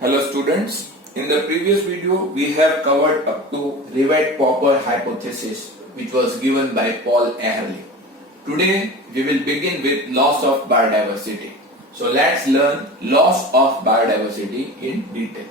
Hello students, in the previous video we have covered up to Rivet-Popper hypothesis which was given by Paul Ehrlich. Today we will begin with loss of biodiversity. So let's learn loss of biodiversity in detail.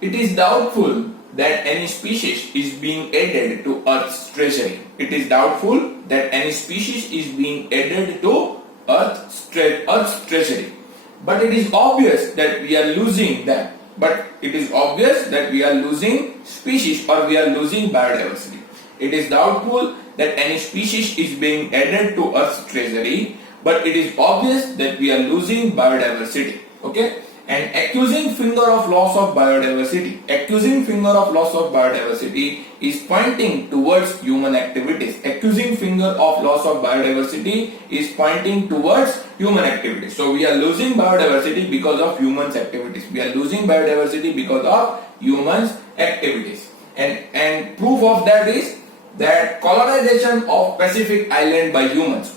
It is doubtful that any species is being added to Earth's treasury. It is doubtful that any species is being added to Earth's treasury. But it is obvious that we are losing them. But it is obvious that we are losing species or we are losing biodiversity. It is doubtful that any species is being added to Earth's treasury, but it is obvious that we are losing biodiversity. Okay? And accusing finger of loss of biodiversity is pointing towards human activities. Accusing finger of loss of biodiversity is pointing towards human activities. So we are losing biodiversity because of humans' activities. We are losing biodiversity because of humans' activities. And proof of that is that colonization of Pacific Island by humans.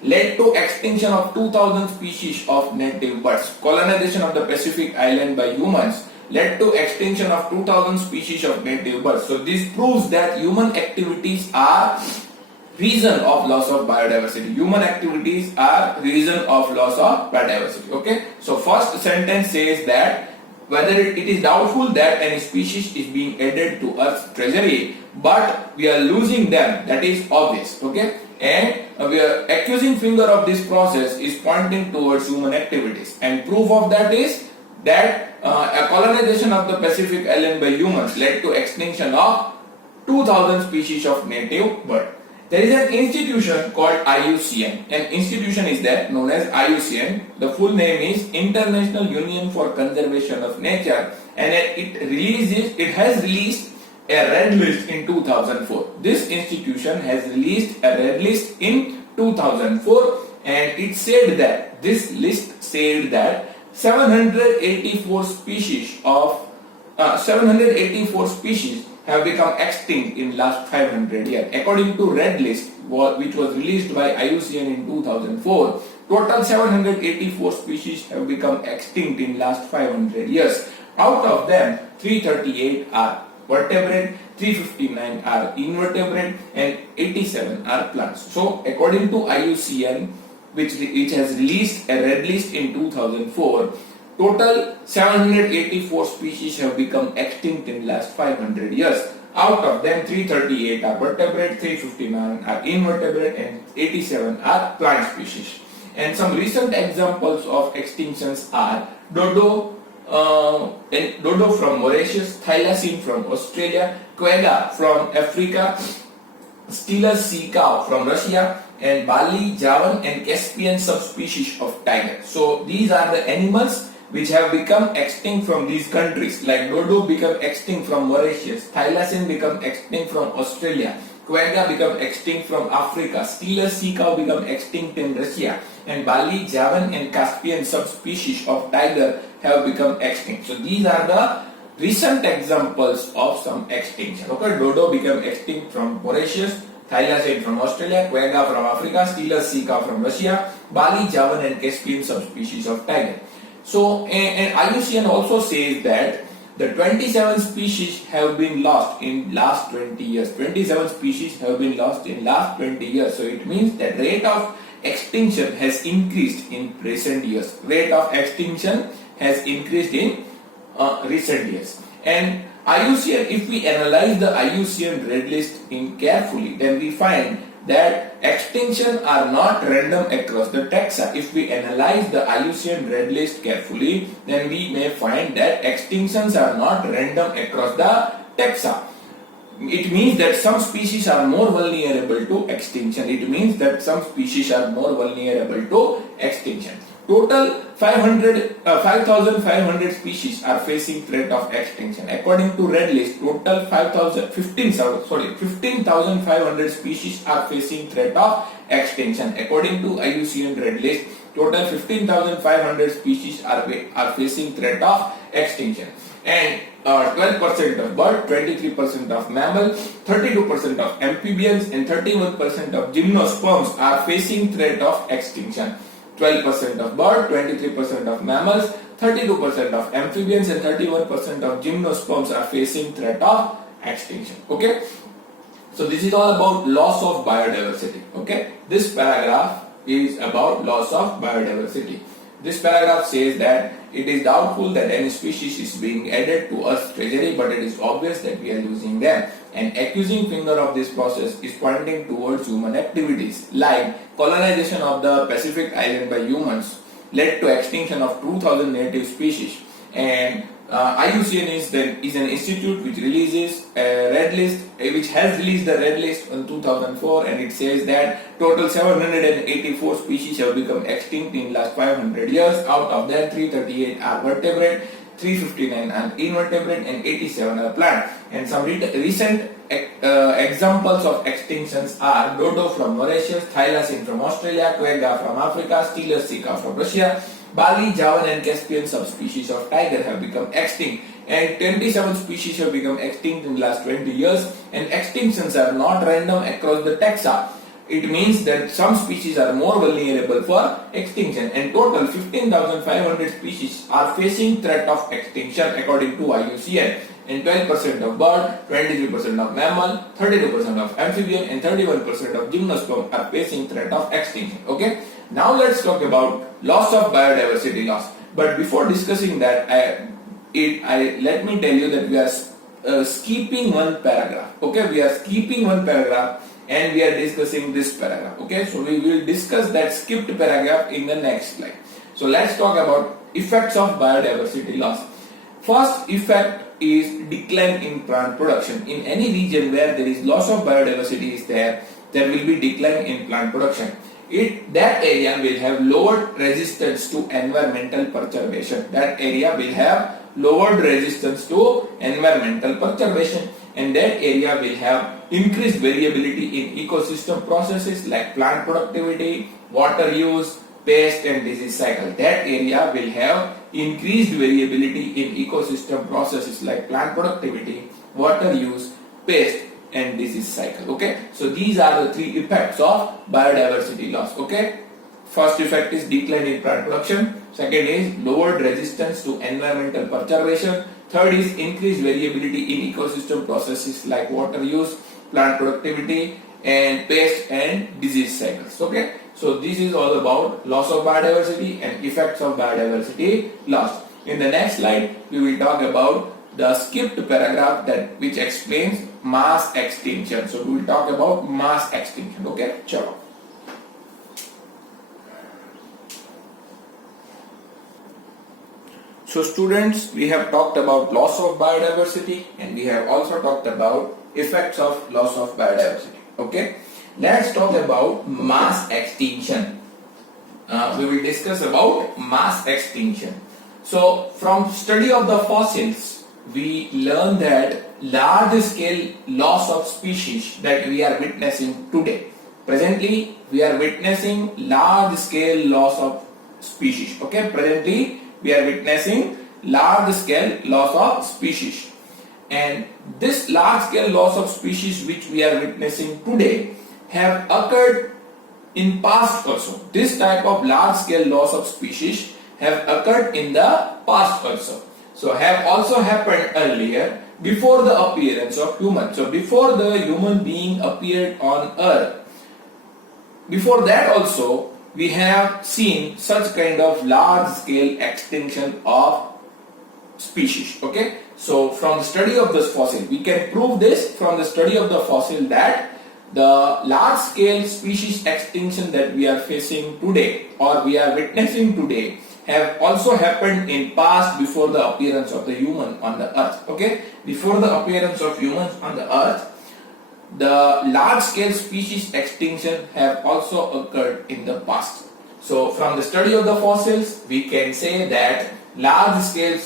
Led to extinction of 2000 species of native birds. Colonization of the Pacific Island by humans led to extinction of 2000 species of native birds. So this proves that human activities are reason of loss of biodiversity. Human activities are reason of loss of biodiversity. Okay. So first sentence says that whether it is doubtful that any species is being added to Earth's treasury, but we are losing them. That is obvious. Okay. And we are accusing finger of this process is pointing towards human activities, and proof of that is that a colonization of the Pacific Island by humans led to extinction of 2000 species of native bird. There is an institution called IUCN. An institution is there known as IUCN. The full name is International Union for Conservation of Nature, and it has released a red list in 2004. This institution has released a red list in 2004, and it said that this list said that 784 species have become extinct in last 500 years. According to red list, which was released by IUCN in 2004, total 784 species have become extinct in last 500 years. Out of them, 338 are vertebrate, 359 are invertebrate, and 87 are plants. So according to IUCN, which has released a red list in 2004, total 784 species have become extinct in last 500 years. Out of them, 338 are vertebrate, 359 are invertebrate, and 87 are plant species. And some recent examples of extinctions are dodo from Mauritius, thylacine from Australia, quagga from Africa, Steelers sea cow from Russia, and Bali, Javan, and Caspian subspecies of tiger. So these are the animals which have become extinct from these countries. Like dodo become extinct from Mauritius, thylacine become extinct from Australia, quagga become extinct from Africa, Steelers sea cow become extinct in Russia, and Bali, Javan, and Caspian subspecies of tiger have become extinct. So these are the recent examples of some extinction. Okay, dodo became extinct from Mauritius, thylacine from Australia, quagga from Africa, Steelers sea cow from Russia, Bali, Javan, and Caspian subspecies of tiger. So, and IUCN also says that the 27 species have been lost in last 20 years. 27 species have been lost in last 20 years. So it means that rate of extinction has increased in recent years. Rate of extinction has increased in recent years. And IUCN, if we analyze the IUCN red list carefully, then we find that extinction are not random across the taxa. If we analyze the IUCN red list carefully, then we may find that extinctions are not random across the taxa. It means that some species are more vulnerable to extinction. Total 5,500 species are facing threat of extinction. According to red list, total 15,500 species are facing threat of extinction. According to IUCN red list, total 15,500 species are facing threat of extinction. And 12% of bird, 23% of mammal, 32% of amphibians, and 31% of gymnosperms are facing threat of extinction. 12% of birds, 23% of mammals, 32% of amphibians, and 31% of gymnosperms are facing threat of extinction. Okay. So this is all about loss of biodiversity. Okay. This paragraph is about loss of biodiversity. This paragraph says that it is doubtful that any species is being added to Earth's treasury, but it is obvious that we are losing them. An accusing finger of this process is pointing towards human activities, like colonization of the Pacific island by humans led to extinction of 2,000 native species. And IUCN is an institute which releases a red list, which has released the red list in 2004, and it says that total 784 species have become extinct in last 500 years. Out of them, 338 are vertebrate, 359 are invertebrate, and 87 are plant. And some recent examples of extinctions are dodo from Mauritius, thylacine from Australia, quagga from Africa, Steelers sika from Russia. Bali, Javan and Caspian subspecies of tiger have become extinct, and 27 species have become extinct in the last 20 years. And extinctions are not random across the taxa. It means that some species are more vulnerable for extinction, and total 15,500 species are facing threat of extinction according to IUCN. And 12% of bird, 23% of mammal, 32% of amphibian, and 31% of gymnosperm are facing threat of extinction. Okay. Now let's talk about loss of biodiversity loss. But before discussing that, let me tell you that we are skipping one paragraph. Okay, we are skipping one paragraph and we are discussing this paragraph. Okay, so we will discuss that skipped paragraph in the next slide. So let's talk about effects of biodiversity loss. First effect is decline in plant production. In any region where there is loss of biodiversity there will be decline in plant production. That area will have lowered resistance to environmental perturbation. That area will have lowered resistance to environmental perturbation, and that area will have increased variability in ecosystem processes like plant productivity, water use, pest and disease cycle. That area will have increased variability in ecosystem processes like plant productivity, water use, pest and disease cycle. Okay, so these are the three effects of biodiversity loss. Okay, first effect is decline in plant production, second is lowered resistance to environmental perturbation, third is increased variability in ecosystem processes like water use, plant productivity and pest and disease cycles. Okay, so this is all about loss of biodiversity and effects of biodiversity loss. In the next slide we will talk about the skipped paragraph which explains mass extinction. So we will talk about mass extinction. Okay, chalo. So students, we have talked about loss of biodiversity and we have also talked about effects of loss of biodiversity. Okay, let's talk about mass extinction. We will discuss about mass extinction. So from study of the fossils, we learn that large scale loss of species that we are witnessing today. Presently, we are witnessing large scale loss of species. Okay, presently we are witnessing large scale loss of species. And this large scale loss of species which we are witnessing today have occurred in past also. This type of large scale loss of species have occurred in the past also. So have also happened earlier before the appearance of human. So before the human being appeared on earth, before that also we have seen such kind of large scale extinction of species. Okay, so from the study of this fossil we can prove this from the study of the fossil that the large scale species extinction that we are facing today or we are witnessing today have also happened in past before the appearance of the human on the earth. Okay, before the appearance of humans on the earth, the large scale species extinction have also occurred in the past. So from the study of the fossils we can say that large scale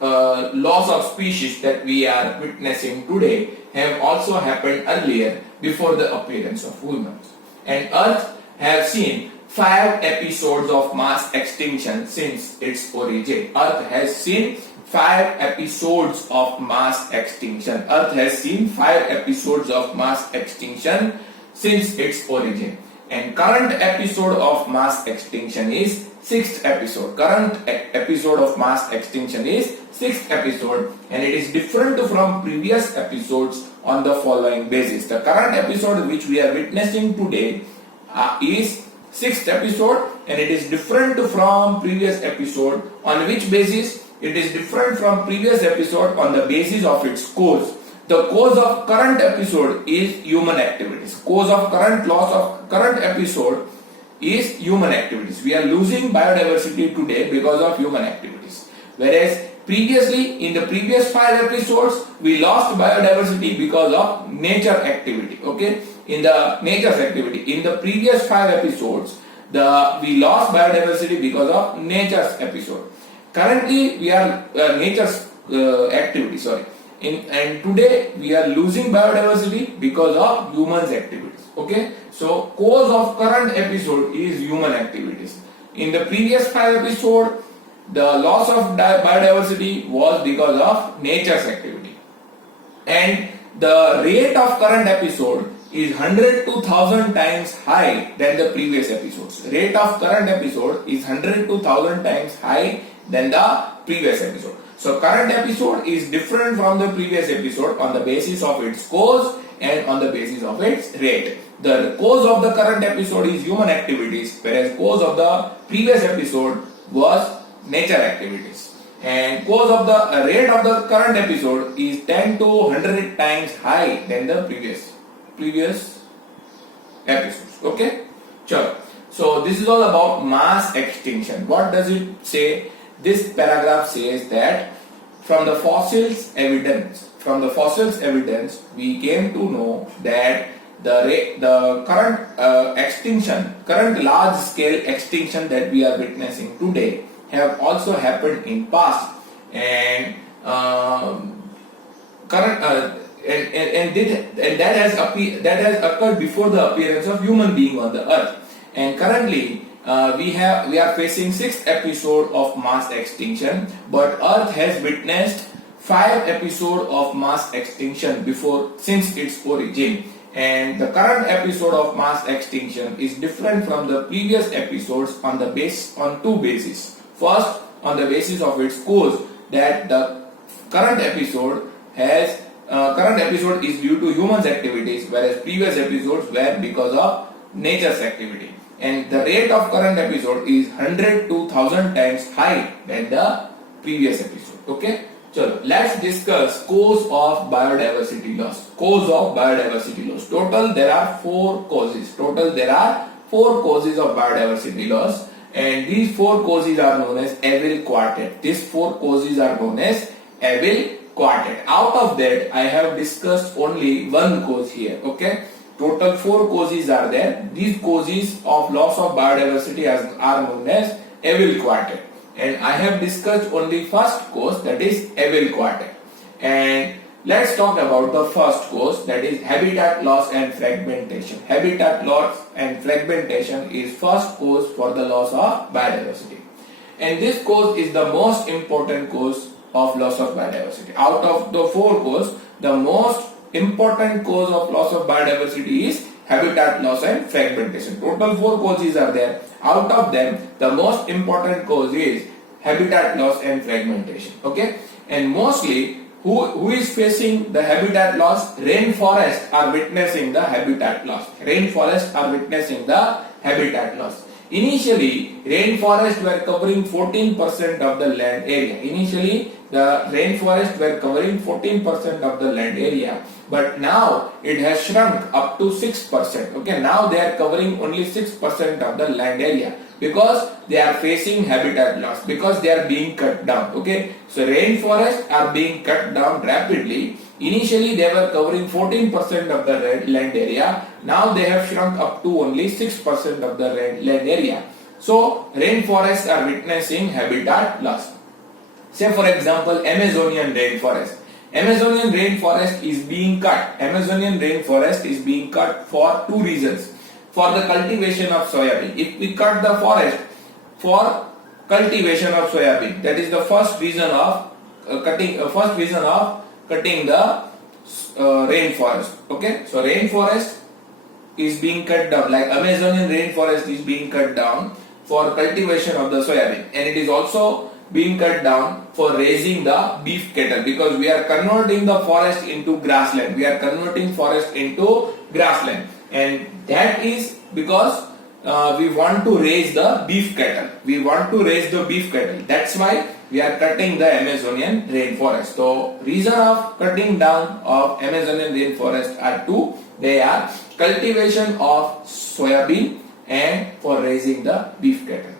loss of species that we are witnessing today have also happened earlier before the appearance of humans. And earth have seen 5 episodes of mass extinction since its origin. Earth has seen 5 episodes of mass extinction. Earth has seen 5 episodes of mass extinction since its origin. and current episode of mass extinction is sixth episode. Current episode of mass extinction is sixth episode, and it is different from previous episodes on the following basis. The current episode which we are witnessing today is sixth episode, and it is different from previous episode. On which basis? It is different from previous episode on the basis of its cause. The cause of current episode is human activities. Cause of current loss of current episode is human activities. We are losing biodiversity today because of human activities. Whereas previously, in the previous 5 episodes, we lost biodiversity because of nature activity. Okay, in the nature's activity. In the previous 5 episodes, we lost biodiversity because of nature's episode. Currently, we are nature's activity. Sorry. And today we are losing biodiversity because of humans activities. Okay, so cause of current episode is human activities. In the previous 5 episode, the loss of biodiversity was because of nature's activity, and the rate of current episode is 100 to 1000 times high than the previous episodes. Rate of current episode is 100 to 1000 times high than the previous episode. So current episode is different from the previous episode on the basis of its cause and on the basis of its rate. The cause of the current episode is human activities, whereas cause of the previous episode was nature activities. And cause of the rate of the current episode is 10 to 100 times high than the previous episodes. Okay? Sure. So this is all about mass extinction. What does it say? This paragraph says that from the fossils evidence, we came to know that the current large scale extinction that we are witnessing today have also happened in past, and that has occurred before the appearance of human being on the earth. And currently we are facing 6th episode of mass extinction, but earth has witnessed 5 episodes of mass extinction since its origin. And the current episode of mass extinction is different from the previous episodes on two bases. First, on the basis of its cause, that the current episode is due to humans activities, whereas previous episodes were because of nature's activity. And the rate of current episode is 100 to 1000 times high than the previous episode. Okay, so let's discuss cause of biodiversity loss. Total there are 4 causes. Of biodiversity loss, and these 4 causes are known as Evil Quartet. Out of that, I have discussed only one cause here. Okay. Total 4 causes are there. These causes of loss of biodiversity are known as Evil Quartet, and I have discussed only first cause, that is Evil Quartet. And let's talk about the first cause, that is habitat loss and fragmentation. Habitat loss and fragmentation is first cause for the loss of biodiversity, and this cause is the most important cause of loss of biodiversity. Out of the 4 causes, the most important cause of loss of biodiversity is habitat loss and fragmentation. Total 4 causes are there. Out of them, the most important cause is habitat loss and fragmentation. Okay, and mostly who is facing the habitat loss? Rainforests are witnessing the habitat loss. Initially, rainforests were covering 14% of the land area. But now it has shrunk up to 6%. Okay, now they are covering only 6% of the land area because they are facing habitat loss, because they are being cut down. Okay, so rainforests are being cut down rapidly. Initially they were covering 14% of the land area. Now they have shrunk up to only 6% of the land area. So rainforests are witnessing habitat loss. Say for example, Amazonian rainforest. Amazonian rainforest is being cut. For 2 reasons. For the cultivation of soybean. If we cut the forest for cultivation of soybean, that is the first reason of cutting the rainforest. Okay, so rainforest is being cut down, like Amazonian rainforest is being cut down for cultivation of the soybean, and it is also being cut down for raising the beef cattle, because we are converting the forest into grassland. We are converting forest into grassland, and that is because we want to raise the beef cattle. We want to raise the beef cattle. That's why we are cutting the Amazonian rainforest. So reason of cutting down of Amazonian rainforest are two. They are cultivation of soybean and for raising the beef cattle.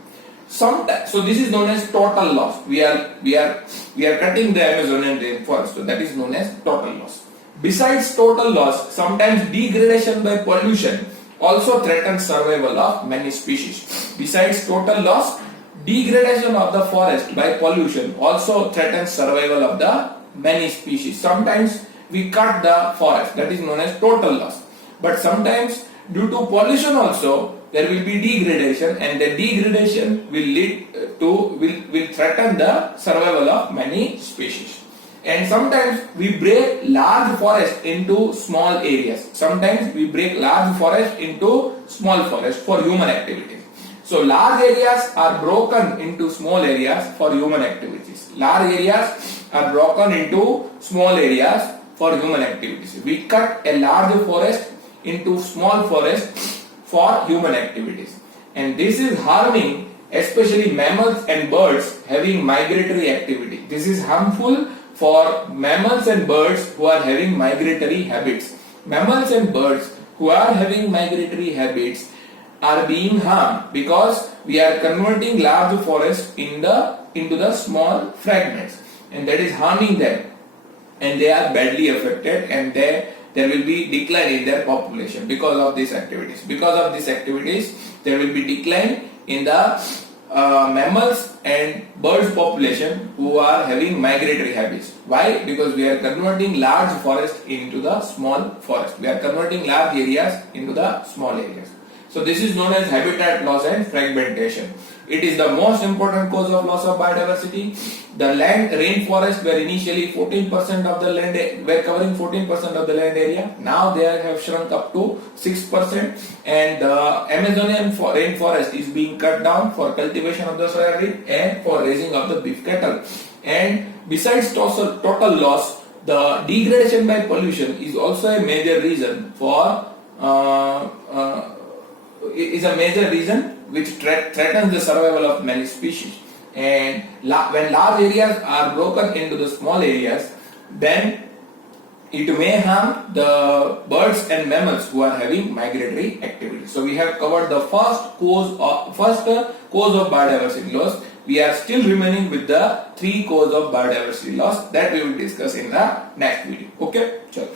Sometimes, so this is known as total loss. We are cutting the Amazonian rainforest. So that is known as total loss. Besides total loss, sometimes degradation by pollution also threatens survival of many species. Besides total loss, degradation of the forest by pollution also threatens survival of the many species. Sometimes we cut the forest, that is known as total loss. But sometimes due to pollution also there will be degradation, and the degradation will threaten the survival of many species. And sometimes we break large forest into small areas. Sometimes we break large forest into small forest for human activities. So large areas are broken into small areas for human activities. Large areas are broken into small areas for human activities. We cut a large forest into small forest for human activities, and this is harming especially mammals and birds having migratory activity. This is harmful for mammals and birds who are having migratory habits. Mammals and birds who are having migratory habits are being harmed because we are converting large forests into the small fragments, and that is harming them, and they are badly affected, and there will be decline in their population because of these activities. Because of these activities, there will be decline in the mammals and birds population who are having migratory habits. Why? Because we are converting large forest into the small forest. We are converting large areas into the small areas. So this is known as habitat loss and fragmentation. It is the most important cause of loss of biodiversity. The land rainforests were initially 14% of the land, were covering 14% of the land area. Now they have shrunk up to 6%, and the Amazonian rainforest is being cut down for cultivation of the soybean and for raising of the beef cattle. And besides total loss, the degradation by pollution is also a major reason for which threatens the survival of many species. And when large areas are broken into the small areas, then it may harm the birds and mammals who are having migratory activity. So we have covered the first cause of biodiversity loss. We are still remaining with the three cause of biodiversity loss that we will discuss in the next video. Okay, chalo.